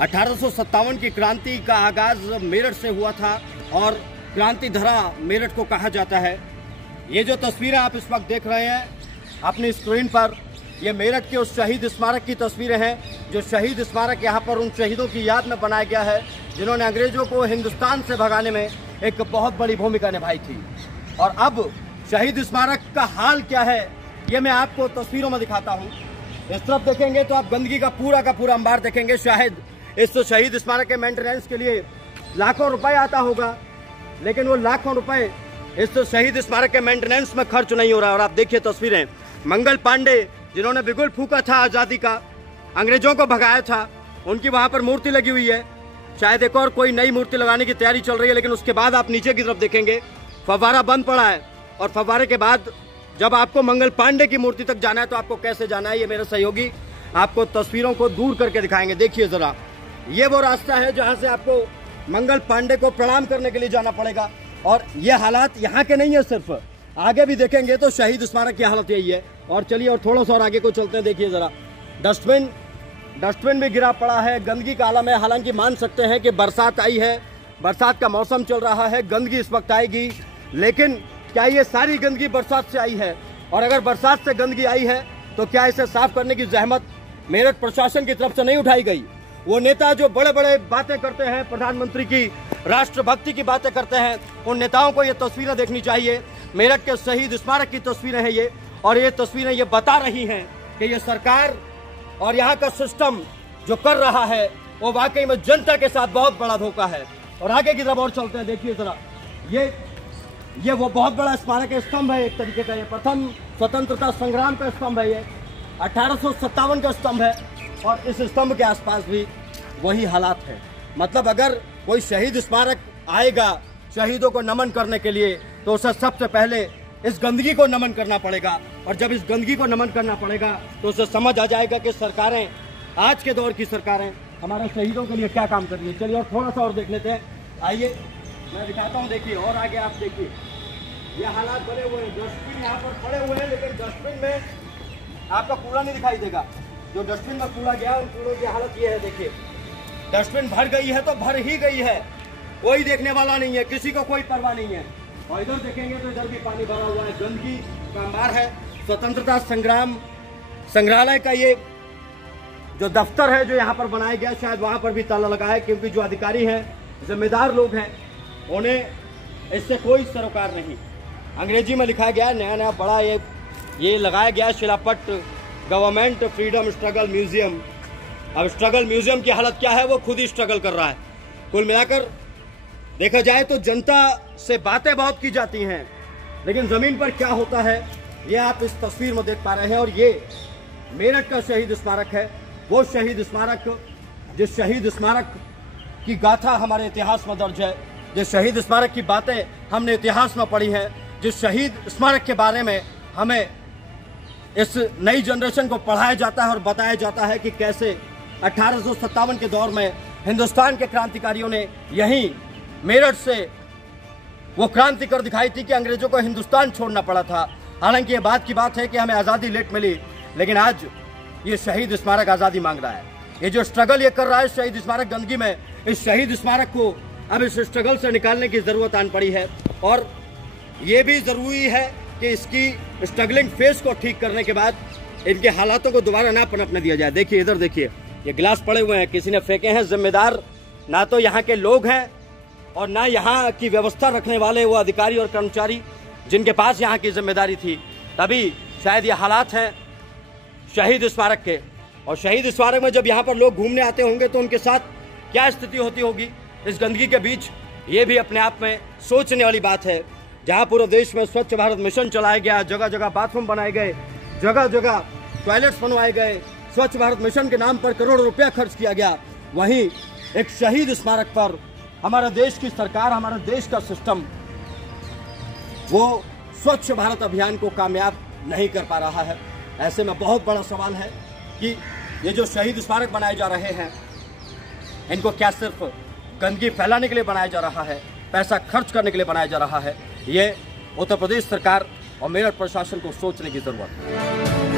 1857 की क्रांति का आगाज मेरठ से हुआ था और क्रांति धरा मेरठ को कहा जाता है। ये जो तस्वीरें आप इस वक्त देख रहे हैं अपनी स्क्रीन पर, ये मेरठ के उस शहीद स्मारक की तस्वीरें हैं जो शहीद स्मारक यहाँ पर उन शहीदों की याद में बनाया गया है जिन्होंने अंग्रेजों को हिंदुस्तान से भगाने में एक बहुत बड़ी भूमिका निभाई थी। और अब शहीद स्मारक का हाल क्या है ये मैं आपको तस्वीरों में दिखाता हूँ। इस तरफ देखेंगे तो आप गंदगी का पूरा अंबार देखेंगे। शायद इस शहीद स्मारक के मेंटेनेंस के लिए लाखों रुपए आता होगा, लेकिन वो लाखों रुपए इस शहीद स्मारक के मेंटेनेंस में खर्च नहीं हो रहा। और आप देखिए तस्वीरें, मंगल पांडे जिन्होंने बिगुल फूका था आज़ादी का, अंग्रेजों को भगाया था, उनकी वहाँ पर मूर्ति लगी हुई है। शायद एक और कोई नई मूर्ति लगाने की तैयारी चल रही है। लेकिन उसके बाद आप नीचे की तरफ देखेंगे फव्वारा बंद पड़ा है और फव्वारे के बाद जब आपको मंगल पांडे की मूर्ति तक जाना है तो आपको कैसे जाना है ये मेरे सहयोगी आपको तस्वीरों को दूर करके दिखाएंगे। देखिए जरा, ये वो रास्ता है जहाँ से आपको मंगल पांडे को प्रणाम करने के लिए जाना पड़ेगा। और ये हालात यहाँ के नहीं है, सिर्फ आगे भी देखेंगे तो शहीद स्मारक की हालत यही है। और चलिए और थोड़ा सा और आगे को चलते हैं। देखिए जरा, डस्टबिन भी गिरा पड़ा है, गंदगी का आलम है। हालांकि मान सकते हैं कि बरसात आई है, बरसात का मौसम चल रहा है, गंदगी इस वक्त आएगी। लेकिन क्या ये सारी गंदगी बरसात से आई है? और अगर बरसात से गंदगी आई है तो क्या इसे साफ करने की जहमत मेरठ प्रशासन की तरफ से नहीं उठाई गई? वो नेता जो बड़े बड़े बातें करते हैं, प्रधानमंत्री की राष्ट्रभक्ति की बातें करते हैं, उन नेताओं को ये तस्वीरें देखनी चाहिए। मेरठ के शहीद स्मारक की तस्वीरें हैं ये, और ये तस्वीरें ये बता रही हैं कि ये सरकार और यहाँ का सिस्टम जो कर रहा है वो वाकई में जनता के साथ बहुत बड़ा धोखा है। और आगे की तरफ और चलते हैं। देखिए जरा, ये वो बहुत बड़ा स्मारक स्तंभ है, एक तरीके का ये प्रथम स्वतंत्रता संग्राम का स्तंभ है। ये 1857 का स्तंभ है और इस स्तंभ के आसपास भी वही हालात है। मतलब अगर कोई शहीद स्मारक आएगा शहीदों को नमन करने के लिए तो उसे सबसे पहले इस गंदगी को नमन करना पड़ेगा। और जब इस गंदगी को नमन करना पड़ेगा तो उसे समझ आ जाएगा कि सरकारें, आज के दौर की सरकारें हमारे शहीदों के लिए क्या काम कर रही है। चलिए और थोड़ा सा और देख लेते हैं, आइए मैं दिखाता हूँ। देखिए और आगे आप देखिए, ये हालात बने हुए हैं। डस्टबिन यहाँ पर पड़े हुए हैं, लेकिन डस्टबिन में आपका कूड़ा नहीं दिखाई देगा। जो डस्टबिन में कूड़ा गया उन कूड़ों की हालत ये है। देखिए, डस्टबिन भर गई है तो भर ही गई है, कोई देखने वाला नहीं है, किसी को कोई परवाह नहीं है। और इधर देखेंगे तो इधर भी पानी भरा हुआ है, गंदगी का अंबार है। स्वतंत्रता संग्राम संग्रहालय का ये जो दफ्तर है जो यहाँ पर बनाया गया, शायद वहाँ पर भी ताला लगा है, क्योंकि जो अधिकारी हैं, जिम्मेदार लोग हैं, उन्हें इससे कोई सरोकार नहीं। अंग्रेजी में लिखा गया, नया बड़ा ये लगाया गया शिलापट, गवर्नमेंट फ्रीडम स्ट्रगल म्यूजियम। अब स्ट्रगल म्यूजियम की हालत क्या है, वो खुद ही स्ट्रगल कर रहा है। कुल मिलाकर देखा जाए तो जनता से बातें बहुत की जाती हैं, लेकिन जमीन पर क्या होता है ये आप इस तस्वीर में देख पा रहे हैं। और ये मेरठ का शहीद स्मारक है, वो शहीद स्मारक जिस शहीद स्मारक की गाथा हमारे इतिहास में दर्ज है, जिस शहीद स्मारक की बातें हमने इतिहास में पढ़ी है, जिस शहीद स्मारक के बारे में हमें इस नई जनरेशन को पढ़ाया जाता है और बताया जाता है कि कैसे 1857 के दौर में हिंदुस्तान के क्रांतिकारियों ने यहीं मेरठ से वो क्रांति कर दिखाई थी कि अंग्रेजों को हिंदुस्तान छोड़ना पड़ा था। हालांकि ये बात की बात है कि हमें आज़ादी लेट मिली, लेकिन आज ये शहीद स्मारक आज़ादी मांग रहा है। ये जो स्ट्रगल ये कर रहा है शहीद स्मारक गंदगी में, इस शहीद स्मारक को अब इस स्ट्रगल से निकालने की ज़रूरत आन पड़ी है। और ये भी ज़रूरी है कि इसकी स्ट्रगलिंग फेस को ठीक करने के बाद इनके हालातों को दोबारा ना पनपने दिया जाए। देखिए इधर देखिए, ये गिलास पड़े हुए हैं, किसी ने फेंके हैं। जिम्मेदार ना तो यहाँ के लोग हैं और ना यहाँ की व्यवस्था रखने वाले वो अधिकारी और कर्मचारी जिनके पास यहाँ की जिम्मेदारी थी। तभी शायद ये हालात हैं शहीद स्मारक के। और शहीद स्मारक में जब यहाँ पर लोग घूमने आते होंगे तो उनके साथ क्या स्थिति होती होगी इस गंदगी के बीच, ये भी अपने आप में सोचने वाली बात है। जहाँ पूरे देश में स्वच्छ भारत मिशन चलाया गया, जगह जगह बाथरूम बनाए गए, जगह जगह टॉयलेट्स बनवाए गए, स्वच्छ भारत मिशन के नाम पर करोड़ों रुपया खर्च किया गया, वहीं एक शहीद स्मारक पर हमारे देश की सरकार, हमारे देश का सिस्टम वो स्वच्छ भारत अभियान को कामयाब नहीं कर पा रहा है। ऐसे में बहुत बड़ा सवाल है कि ये जो शहीद स्मारक बनाए जा रहे हैं, इनको क्या सिर्फ गंदगी फैलाने के लिए बनाया जा रहा है, पैसा खर्च करने के लिए बनाया जा रहा है? ये उत्तर प्रदेश सरकार और मेरठ प्रशासन को सोचने की जरूरत है।